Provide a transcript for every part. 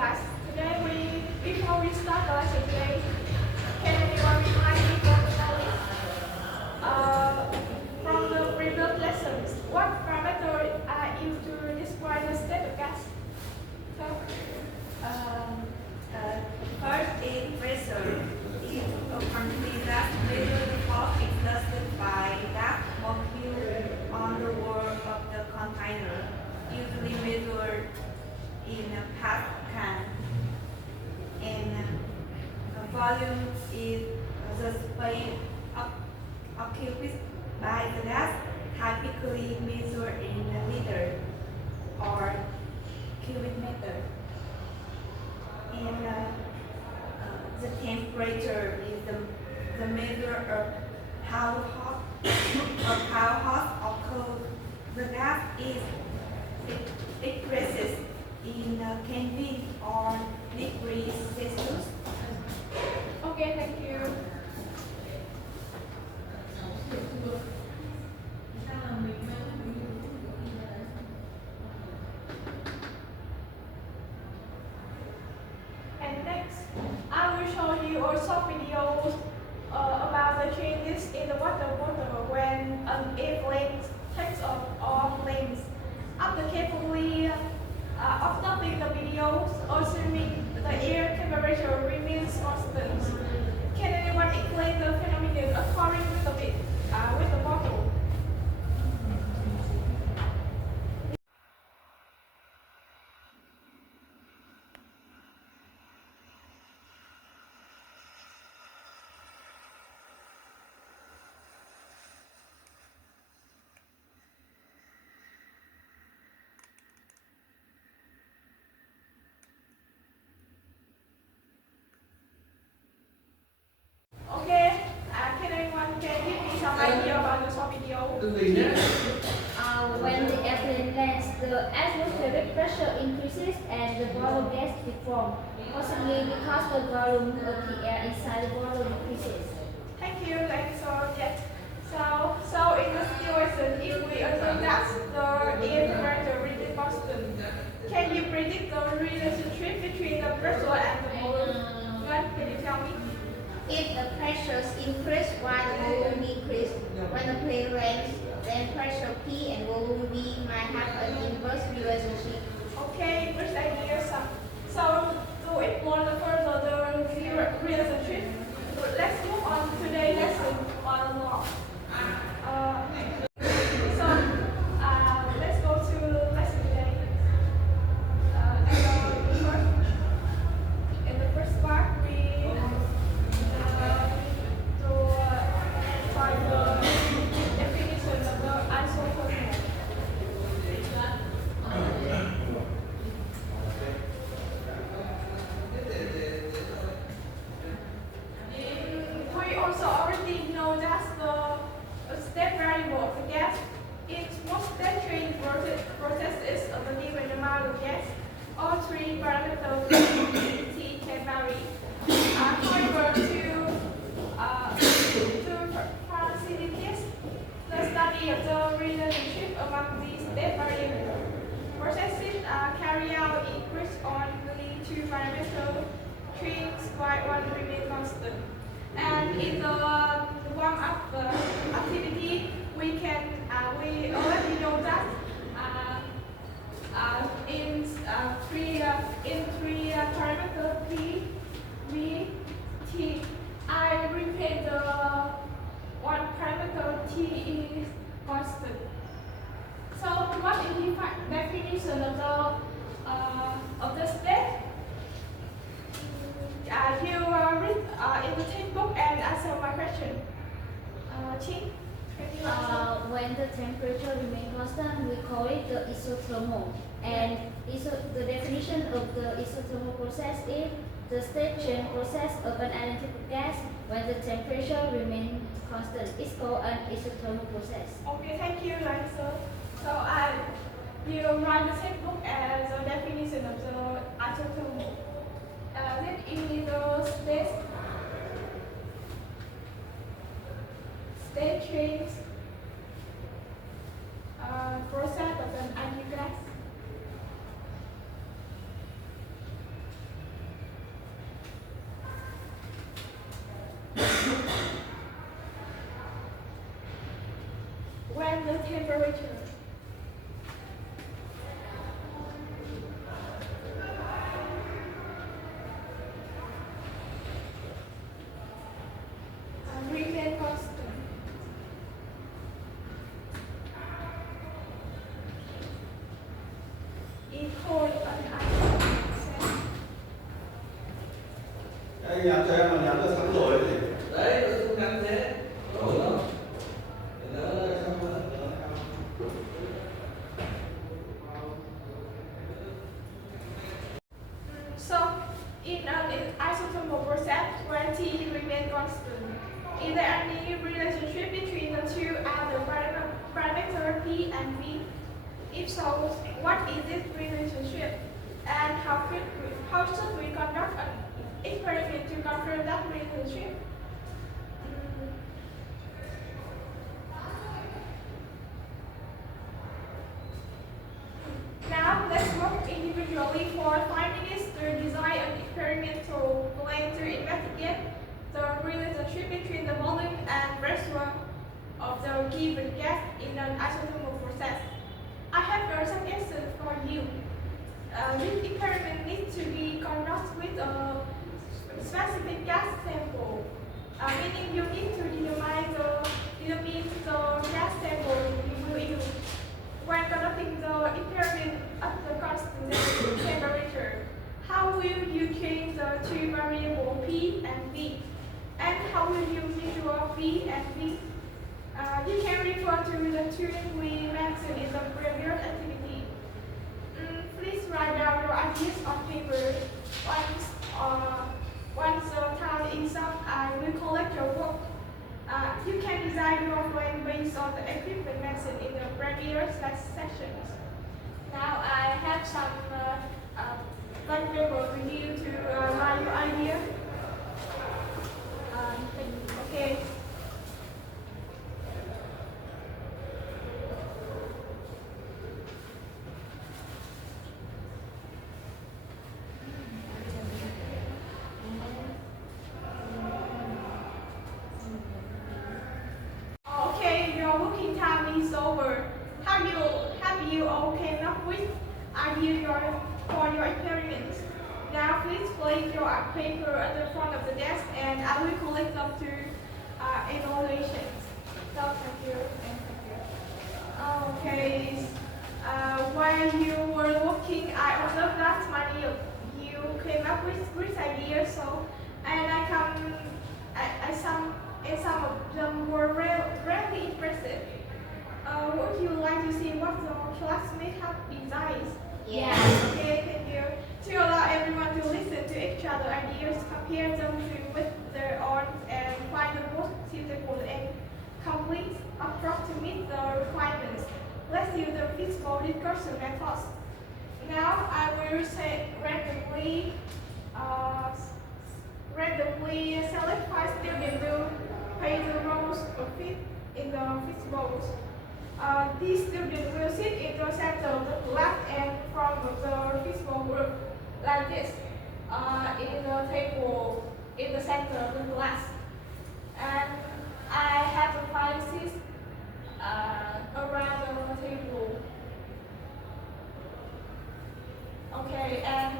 class. Before we start the lesson today, can anyone remind me from the knowledge from the previous lessons? What parameters are used to describe the state of gas? So, Um, First is pressure. If a country that measures the force exerted by that molecule on the wall of the container, usually measured in a pascal, and volume is the space occupied by the gas, typically measured in liter or cubic meter. And the temperature is the measure of how hot or cold the gas is. It expresses in Kelvin or degrees Celsius. okay, thank you. And next, I will show you a short videos about the changes in the water bottle when an airplane takes off or lands. After carefully observing the videos, assuming the air temperature remains constant, can anyone explain the phenomenon occurring with the bottle? Okay, can anyone can give me some idea about the short video? When the airplane lands, the atmospheric pressure increases and the bottle gas deforms, possibly because the volume of the air inside the bottle decreases. Thank you, yes. So in the situation, if we assume that the air temperature remains constant, can you predict the relationship between the pressure and the volume? Can you tell me? If the pressures increase while the volume decreases, when the plane lands, then pressure P and volume V might have an inverse relationship. Okay, first idea. So to explore the further the relationship, let's move on to today's lesson on law. So let's go to lesson today. In the first part, we find the definition of the isothermal. We also already know that the state variable of the gas, its most state change process is of the given amount of gas. All three parameters T can vary. However, to facilitate the study of the relationship among these state variables, processes are carried out increase only two parameters, things while one remains constant. And in the warm-up activity, we already know that in three parameters P, V, T. I repeat the one parameter T is constant. So what is the definition of the state? You read in the textbook and answer my question. Chin, can you answer? When the temperature remains constant, we call it the isothermal. And the definition of the isothermal process is the state change process of an identical gas when the temperature remains constant. It's called an isothermal process. Okay, thank you, Lancer. So you write the textbook as a definition of the isothermal. Then in the state change process of an ideal gas. anh nhắn cho em mà nhắn là sẵn rồi thì đấy nó không ngắn thế rồi đó. So, in an isothermal process where T remains constant, is there any relationship between the two other parameters P and V? If so, what is this relationship? And how should we conduct an experiment to confirm that relationship? Now let's work individually for 5 minutes to design an experimental plan to investigate the relationship between the volume and pressure of the given gas in an isothermal process. I have a suggestion for you. This experiment needs to be conducted with a specific gas sample, meaning you need to determine the gas sample you will use. When conducting the experiment at the constant temperature, how will you change the two variables P and V? And how will you measure P and V? You can refer to the two we mentioned in the previous activity. Please write down your ideas on paper. Once the time is up, I will collect your work. You can design your plan based on the equipment mentioned in the previous sessions. Now I have some fun paper with you to write your idea. Okay. Okay, your working time is over. Have you all came up with ideas for your experiments? Now please place your paper at the front of the desk and I will collect them to evaluations. So thank you and thank you. Okay. While you were working, I observed that many of you came up with great ideas. So, and some of them were really impressive. Would you like to see what the classmates have designed? Yeah. Okay, thank you. To allow everyone to listen to each other's ideas, compare them with their own, and find the most suitable and complete approach to meet the requirements. Let's use the fishbowl discussion method. Now I will say randomly select 5 students to play the roles of fish in the fishbowls. These students will sit in the center of the class and front of the fishbowl group like this, in the table in the center of the class. And I have the 5 seats around the table. Okay, and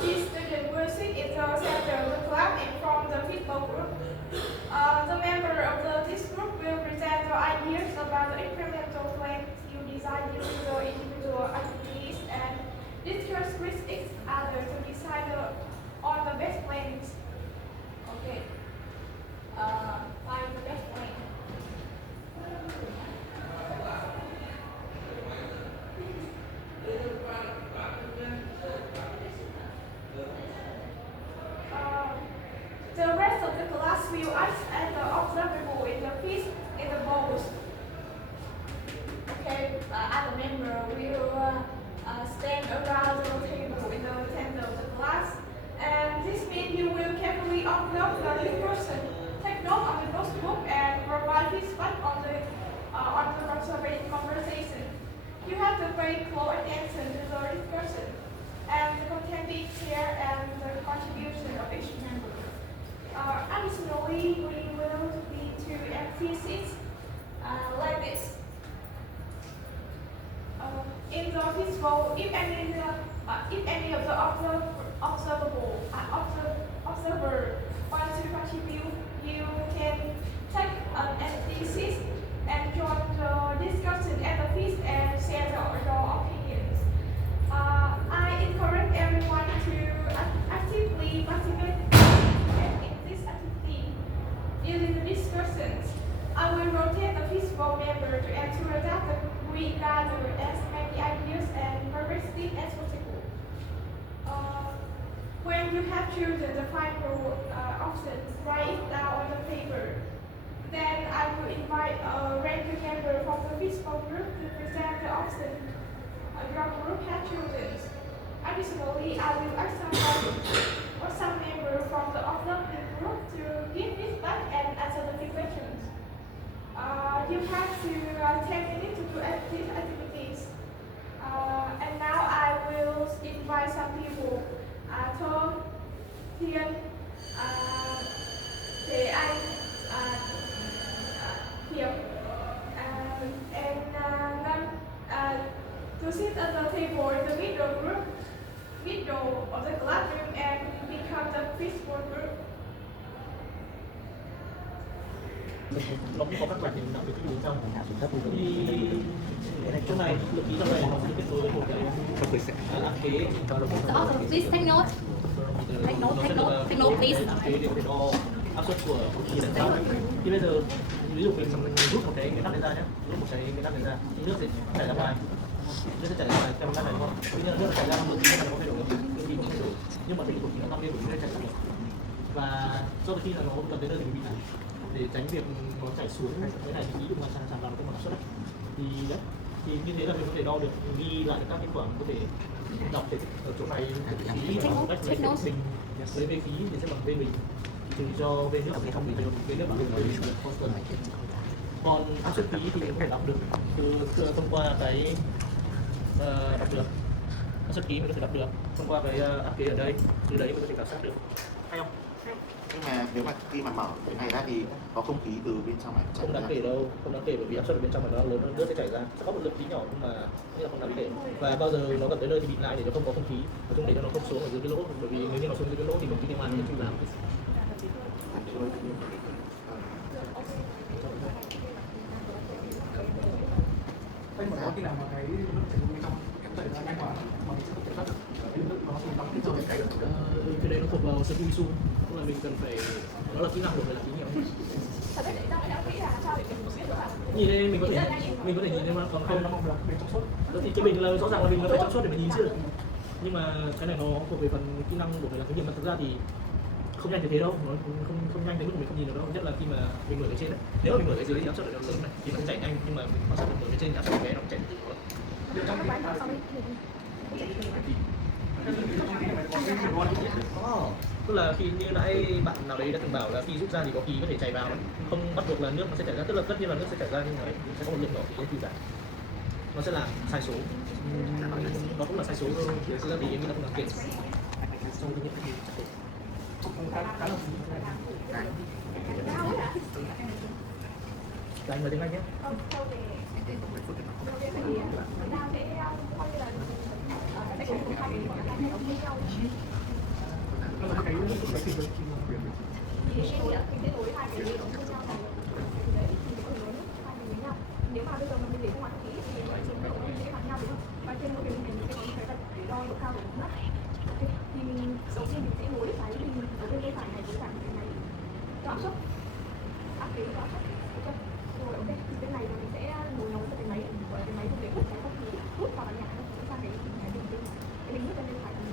these students will sit in the center of the class and from the fishbowl group. The member of this group will present their ideas about the experimental plans you design using the individual activities and discuss with each other to decide on the best plans. Okay. Find the best plan. The rest of the class will act as the observable in the fish in the bowls. Okay, as a member, we will stand around the table in the center of the class, and this means you will carefully observe the discussion, take note of the notebook, and provide feedback on the conversation. You have to pay close attention to the discussion and the content each share and the contribution of each member. Additionally, we will be to emphasis like this. In the fishbowl, if any of the observer wants to contribute, you can take an emphasis and join the discussion at the feast and share your opinions. I encourage everyone you have chosen the final option, write it down on the paper. Then I will invite a ranking member from the fishbowl group to present the option your group has chosen. Additionally, I will ask some member from the observing group to give feedback and answer the few questions. You have to 10 minutes to do these activities. And now I will invite some people. Thơm, Thiên, Thế Anh, Hiệp, and Ngân to sit at the table in the middle of the classroom and become the fishbowl group. Nó cũng có các loại hình đặc biệt ví dụ trong thì trong này lực ý trong này nó sẽ kết nối với một cái kế Please take note. Take note, please. cái điều để đo áp suất của khí đẳng cấp. Thì bây giờ ví dụ mình rút một cái nắp này ra nhé, rút một cái nắp này ra, thì nước sẽ chảy ra ngoài, nước sẽ chảy ra ngoài trong nắp này đúng không? Tuy nhiên là nước chảy ra một tí này nó có thay đổi được, khi cũng thay đổi, nhưng mà mình cũng chỉ nó tăng lên bởi vì nó chảy ra được. Và cho tới khi là nó gần đến nơi thì mình bị nản, để tránh việc nó chảy xuống cái này thì ý dụng là tràn vào trong áp suất đấy. Thì đấy, thì như thế là mình có thể đo được, ghi lại các kết quả, có thể đọc thể ở chỗ này khí bằng cách lấy bình lấy về khí thì sẽ bằng v bình trừ cho v nước không bị v nước bằng v constant. Còn áp suất khí thì mình có thể đọc được thông qua cái đọc được áp suất khí mình có thể đọc được thông qua cái áp kế ở đây, từ đấy mình có thể cảm giác được. Hay không? Nhưng mà nếu mà khi mà mở cái này ra thì có không khí từ bên trong này chảy Không đáng ra. kể đâu, không đáng kể bởi vì áp suất ở bên trong này nó lớn hơn, nước sẽ chảy ra, sẽ có một lượng khí nhỏ nhưng mà nghĩa là không đáng kể. Và bao giờ nó gần tới nơi thì bịt lại để nó không có không khí, nói chung để cho nó không xuống ở dưới cái lỗ, bởi vì nếu như nó xuống dưới cái lỗ thì không khí niêm mạc nó không làm. Anh mà có khi nào mà cái nước chảy bên trong kéo chảy ra nhanh quá mà mình sẽ không kiểm soát được cái nước nó xuống đóng cái chỗ cái Cái đấy nó thuộc vào sân su, tức là mình cần phải, nó là kỹ năng của người làm kỹ nhiều. Nhìn đây mình có thể nhìn thấy mà còn không nó mong là bên trong suốt. đó thì cái bình là rõ ràng là mình phải trong suốt để mình nhìn chứ. Nhưng mà cái này nó thuộc về phần kỹ năng của người làm thí nghiệm, mà thực ra thì không nhanh như thế đâu, nó không nhanh đến mức mình không nhìn được đâu, nhất là khi mà mình mở cái trên đấy. Nếu mà mình mở cái dưới thì áp suất nó lớn này thì nó chạy nhanh, nhưng mà mình quan sát được mở cái trên áp suất bé nó chạy từ tức là khi như nãy bạn nào đấy đã từng bảo là khi rút ra thì có khí có thể chảy vào, không bắt buộc là nước nó sẽ chảy ra, tức là tất nhiên là nước sẽ chảy ra nhưng mà sẽ có một lượng nhỏ khí trừ giảm, nó sẽ làm sai số, nó cũng là sai số thôi, thực ra thì em nghĩ là không đáng kể trong cái nghiệm anh nói tiếng Anh nhé. Nó là cái thì nếu mà bây giờ mình để không ăn khí thì mình sẽ bằng nhau đúng không? Và trên mỗi bình mình sẽ có cái vật để đo độ cao của nước. Thì mình đầu tiên mình sẽ nối cái bình ở bên tay phải này với cả cái máy đo áp suất, áp kế đo áp suất, được chưa? Rồi ok, thì bên này mình sẽ nối nó với cái máy gọi là cái máy không để hút cái không khí hút vào nhà nó sẽ sang cái bình bên cái bình nước bên phải thì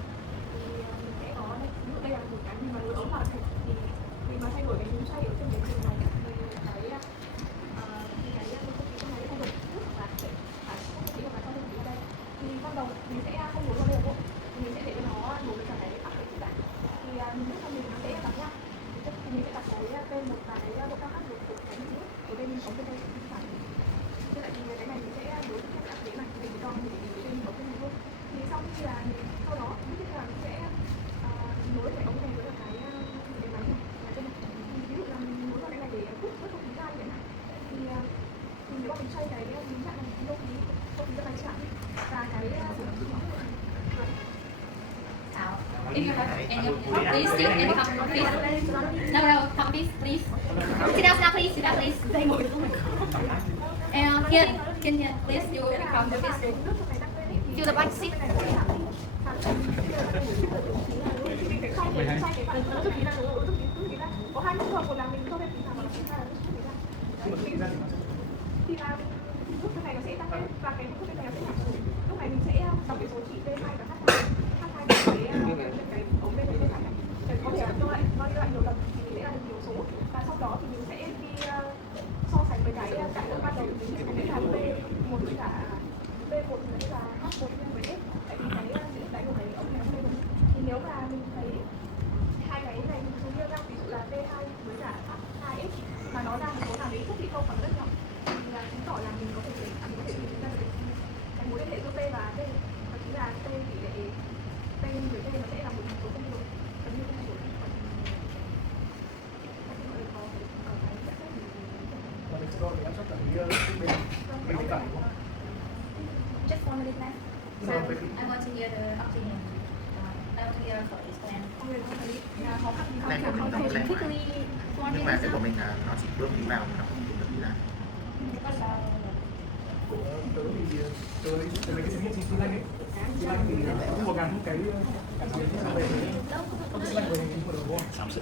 mình sẽ có đây, ví dụ đây là một cái mà nối ống vào thì mình mà thay đổi cái hướng xoay ở trên cái bình này thì cái thì ban đầu mình sẽ không nối vào đây được, mình sẽ để cho nó nối với cả cái áp suất cả thì nước trong mình nó sẽ bằng nhau, thì mình sẽ đặt cái tên một cái độ cao khác được của cái nước ở đây mình có bên đây bên phải, thế lại thì cái này mình sẽ nối với cái áp suất này thì mình đo mình để trên ống bên này thôi. Thì sau khi là sau đó tiếp theo là mình sẽ nối cái ống này với cái máy này là trên này, ví dụ là mình nối vào cái này để hút không khí ra như thế này thì nếu mà mình xoay cái miếng chặn này thì không khí ra máy chặn và cái In your please, sit and come, please. No, come, please. Sit down, please. And here, please, you come to this. To the back seat. có hai mức độ, một là mình cho thêm tí nào mà nó sinh ra là nước thì là mức cái này nó sẽ tăng lên và cái mức cái này nó sẽ giảm xuống. Lúc này mình sẽ đọc cái số trị V2 và H2 cái ống bên này bên phải mắc 1/x, tại vì cái chữ đáy của cái ống này nó thay đổi. Thì nếu mà mình thấy hai cái này giống như nhau, ví dụ là T2 với cả 2x mà nó ra một số nào đấy rất thì không bằng rất nhỏ, thì là chứng tỏ là mình có thể mình có thể tìm ra được cái mối liên hệ giữa T và T, đó chính là T tỷ lệ T với T nó sẽ là một số không đổi, giống như không đổi. Và mình sẽ gọi để áp suất ở bên bên cạnh. Just 1 minute left. So I want to hear the opinion. I want to hear for this plan. Plan của mình không plan Quickly, nhưng mà cái của mình là nó chỉ bước đi vào nó không được đi ra. Của tớ thì tớ lấy cái xét nghiệm xi lanh ấy. Xi lanh thì có 1.000 cái cảm giác như vậy. Không xi lanh về hình của đầu Sắm sự.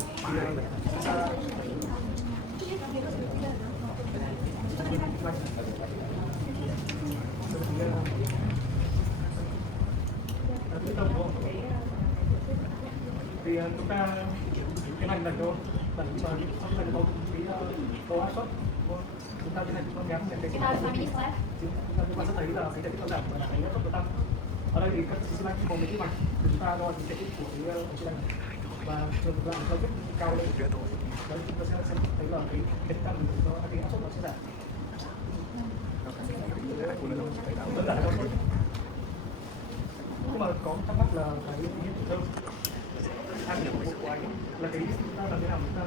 thì chúng ta tiến hành lần thôi, lần mà sau khi lần có cái câu áp suất chúng ta tiến hành con ngắn để cái You have 5 minutes left. chúng ta sẽ thấy là cái điểm giảm và cái áp suất tăng. Ở đây thì các xi lanh gồm cái mạch chúng ta đo cái diện của cái xi lanh và trường làm cho rất cao lên. Đấy, chúng ta sẽ thấy là cái tăng của cái áp suất nó sẽ giảm. Nhưng mà có thắc mắc là cái hiện tượng tham điểm của anh là cái chúng ta làm thế nào chúng ta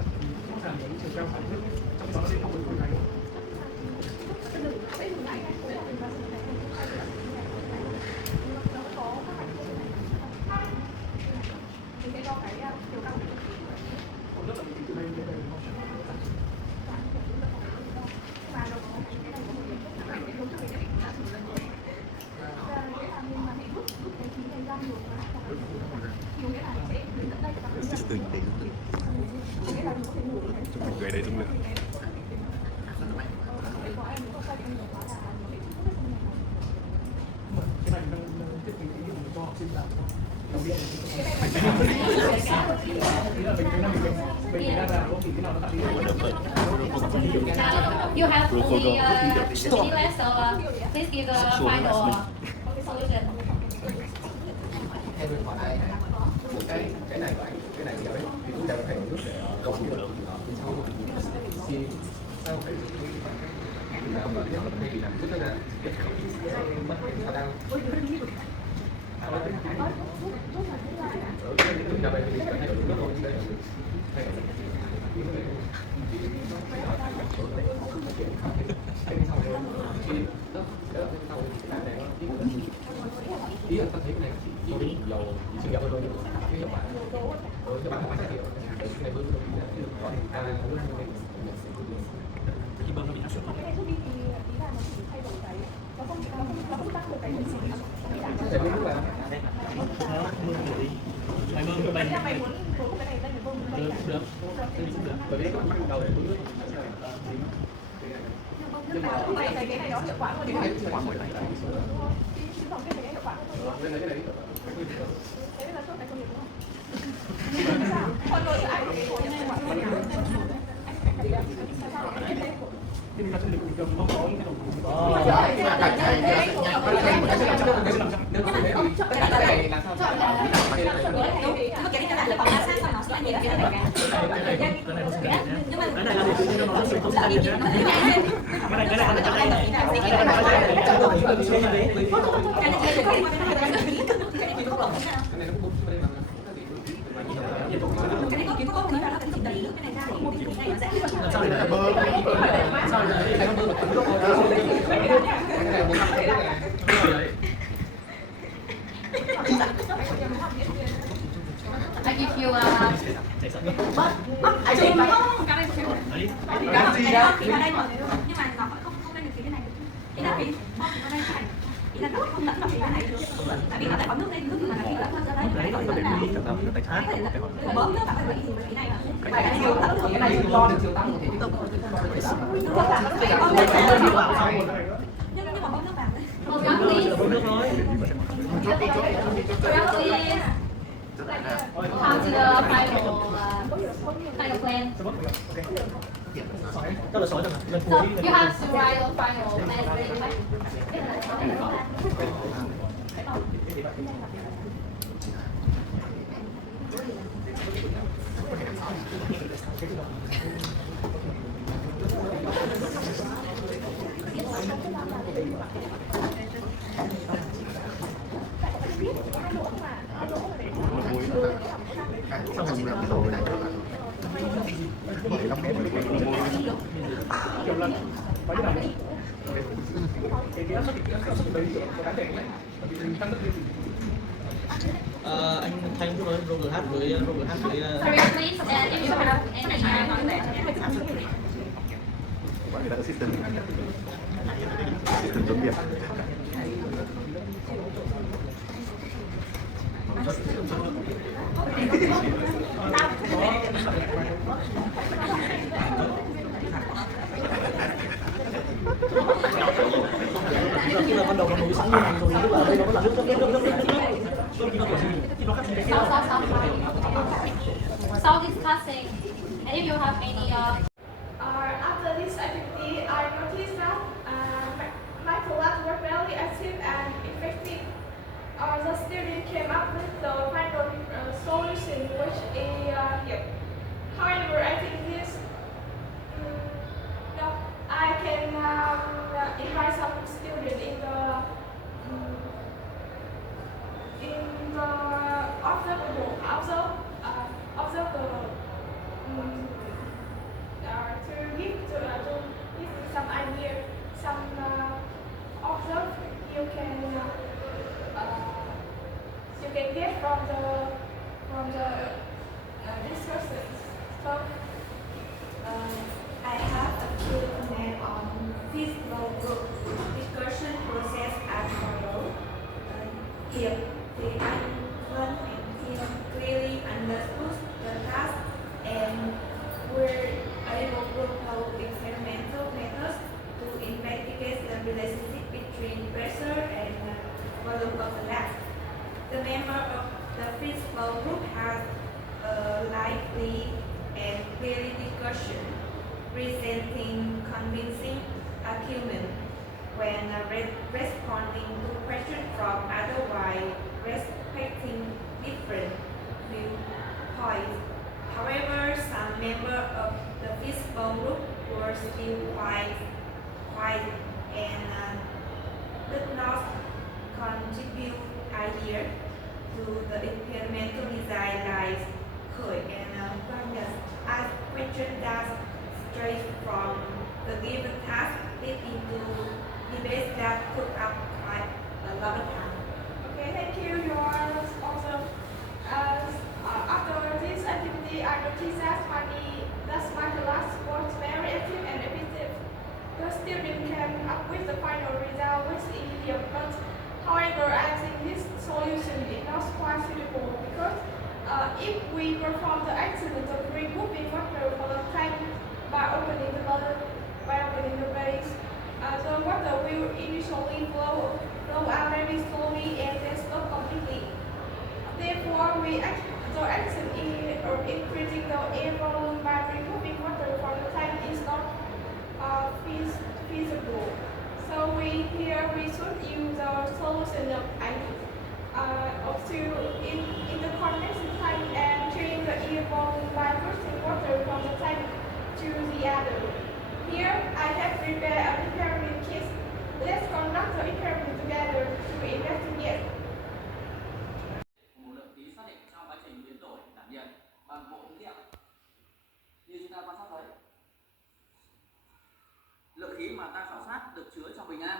không giảm cái chiều cao sản xuất trong đó nó sẽ không được phơi này. Mình sẽ cho cái chiều cao Còn rất là mình từ đây đến đây không? mà nó có cái này có một điểm rất là giống cho mình cái định giả sử lần rồi. Nghĩa là mình mà bị rút cái khí này ra nhiều quá, nhiều nghĩa là nó sẽ đến tận đây và nghĩa là mình có thể ngủ cái Người đây dung lượng. Cái này đang thiết kế thí nghiệm cho học sinh làm đồng điện mình đang làm thì cái nào nó tạo You have only 2 minutes left, so please give the final solution. Em hỏi ai cái này của anh, cái này thì chúng ta phải nước để cộng với lượng thì sao phải làm mà cái này thì làm rất là mất khả năng chúng ta phải thay đổi nước thôi đây ý là ta thấy cái này chỉ dầu sinh dầu thôi chứ các bạn các bạn không phải hiểu cái này bơm có thể ta Khi bơm nó bị áp suất không? cái này rút đi thì ý là nó chỉ thay đổi cái nó không tăng được cái gì để bơm là Mưa đi. Mày bơm bên. mày muốn cái này đây bơm Được. bởi vì các bạn bắt đầu để bơm nước nhưng mà không phải cái này nó hiệu quả hơn cái hiệu quả mỗi này chứ còn cái này hiệu quả hơn cái này thế là chốt này công nghiệp đúng không? Còn rồi ai cái của hiệu quả hơn thì mình sẽ được cầm không có những cái đồng I give you Chạy sợ. Anh chị mà Đấy. cái gì đó thì ở đây mà nhưng mà nó vẫn không lên được cái này được. Ý là cái bóp ở đây phải ý là nó không lẫn vào cái này được. Tại vì nó phải có nước lên nước mà khi lẫn vào ra đấy Đấy, nó nó phải phải nào. đi tạch hát. Bớm nước bạn phải cái này là cái này chiều tăng cái này đo được chiều tăng thì tiếp tục nhưng mà bớm nước bạn Bơm nước thôi. come to the final plan. Tức là sỏi chẳng hạn. Lần So cuối. you have to write the final plan. Xong rồi làm rồi này. kiểu là nói như nào cái áp suất đấy của đáng để bởi vì mình tăng rất nhiều. Anh Thanh với Robert hát với Sorry, please, if you have any Gọi người ta assistant. Assistant tốt nghiệp. khi mà ban đầu nó nấu sẵn như này rồi tức là đây nó vẫn là nước khi nó cắt thành cái Stop discussing. And if you have any After this activity, I noticed that my class were very active and effective. The students came up with the final solution, which is here. However, I think this, no, I can invite some students in the observe the to give some idea, some observe you can get from the discussions. So I have a few comments on fishbowl group discussion process as follows. If the one and team clearly understood the task and were able to propose experimental methods to investigate the relationship between pressure and volume of the lab. The member of the fishbowl group has a lively and clear discussion, presenting convincing argument when responding to questions from otherwise respecting different viewpoints. However, some members of the fishbowl group were still quiet and did not contribute ideas to the experimental design like Khởi and Wagner asked questions that straight from the given task lead into debates that took up quite a lot of time. Okay, thank you. You are also after this activity, I noticed that my class was very active and effective. The students came up with the final result with immediate, but however, I think this solution is not quite suitable because if we perform the action of removing water for the tank by opening the base, the water will initially flow out very slowly and then stop completely. Therefore, the action in increasing the air volume by removing water from the tank is not feasible. So we should use the solution in the connection tank and change the air volume by pushing water from the tank to the other. Here I have prepared an experiment kit. Let's conduct the experiment together to investigate. Một lượng khí xác định trong quá trình biến đổi đảm nhận bằng bộ thí nghiệm như chúng ta quan sát thấy. Lượng khí mà ta khảo sát được chứa trong bình A,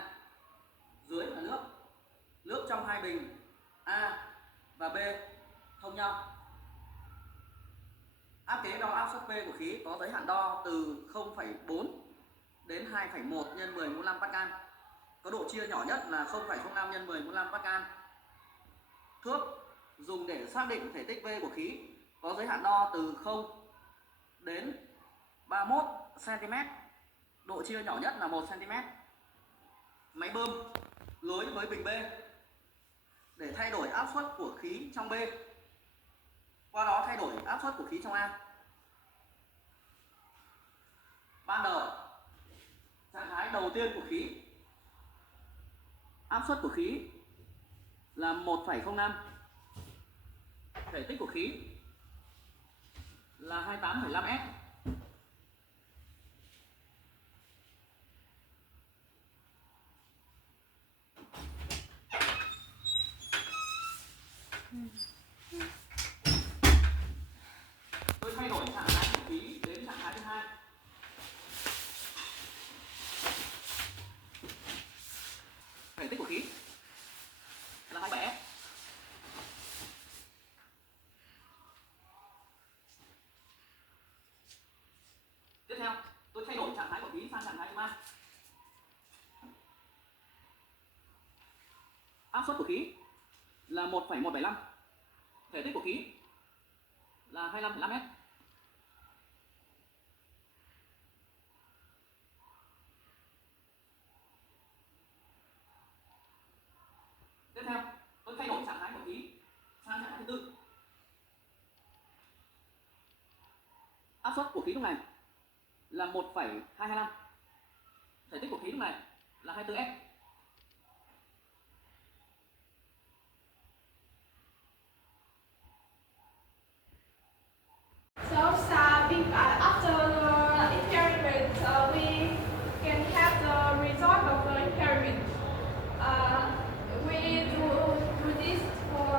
dưới là nước. Nước trong hai bình A và B thông nhau. Áp kế đo áp suất P của khí có giới hạn đo từ 0,4 đến 2,1 nhân 10 mol Pascal. Có độ chia nhỏ nhất là 0,05 nhân 10 mol Pascal. Thước dùng để xác định thể tích V của khí có giới hạn đo từ 0 đến 31 cm. Độ chia nhỏ nhất là 1 cm. Máy bơm lưới với bình B để thay đổi áp suất của khí trong B, qua đó thay đổi áp suất của khí trong A. Ban đầu, trạng thái đầu tiên của khí, áp suất của khí là 1,05. Thể tích của khí là 28,5 s. Tôi thay đổi trạng thái của khí đến trạng thái thứ hai. Thể tích của khí là 27 s. Tiếp theo, tôi thay đổi trạng thái của khí sang trạng thái thứ ba. Áp suất của khí là 1,175. Thể tích của khí là 25,5 s. Tiếp theo, tôi thay đổi trạng thái của khí sang trạng thái thứ tư. Áp suất của khí lúc này là 1,225. Thể tích của khí lúc này là 24 s. So, after the experiment, we can have the result of the experiment. We do this for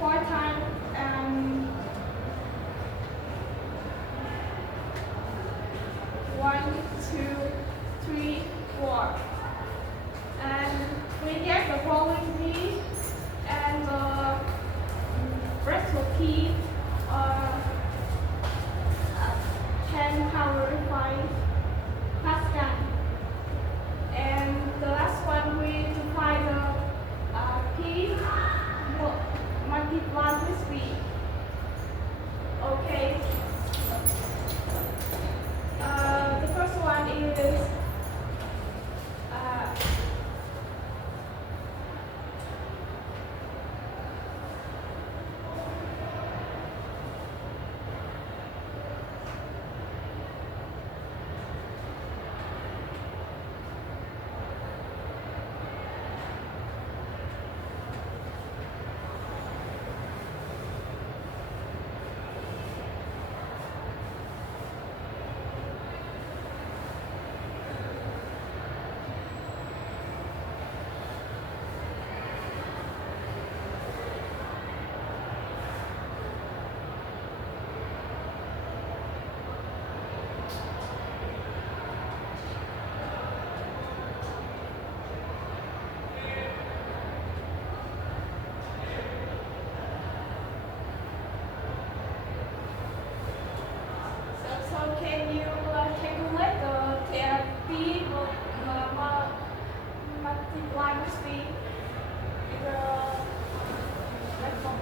four times. One, two, three, four, and we get the following key and the rest of key. 10 power 5 Pascal, and the last one we to find the P multiplied with V. Okay. The first one is so can you calculate the P multiply with V in the platform?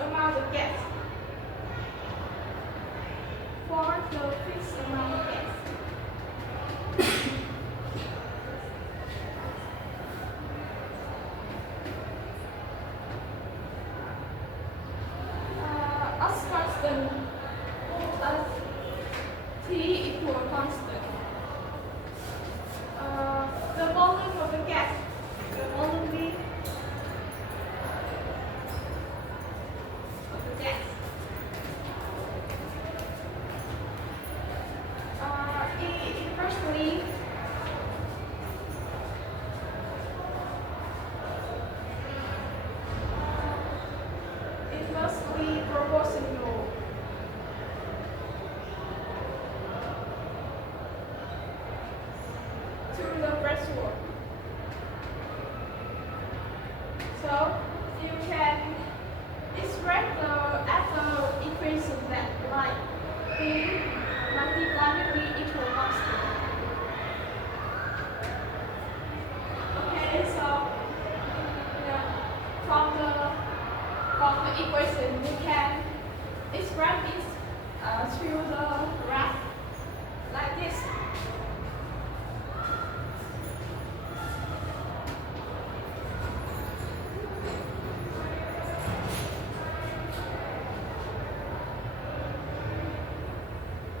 amount of gas. For the fixed amount of gas. As constant as T equal constant. The volume of the gas, the volume V of the gas. Inversely, proportional to the pressure. So you can express the after equation that like P multiplied with V equal constant. Okay, so yeah, from the equation we can express this through the graph like this.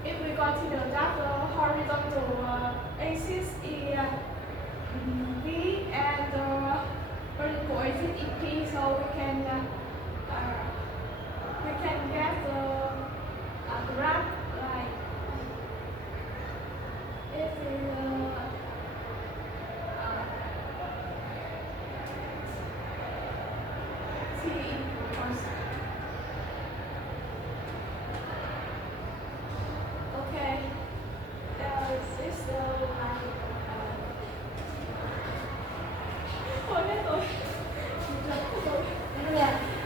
If we consider that the horizontal axis is V and the vertical axis is P, so we can get the graph like if we T equals constant. Okay, this is the Ôi hết rồi.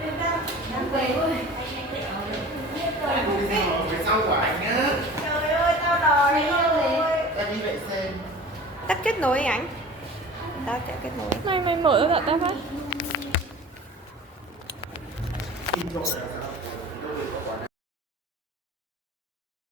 Việt Nam về thôi. Về sau của anh á. Trời ơi, tao đòi thôi. Em đi vệ sinh. Tắt kết nối anh. Tao sẽ kết nối. Mày mở ra tao phát. Intro là sao?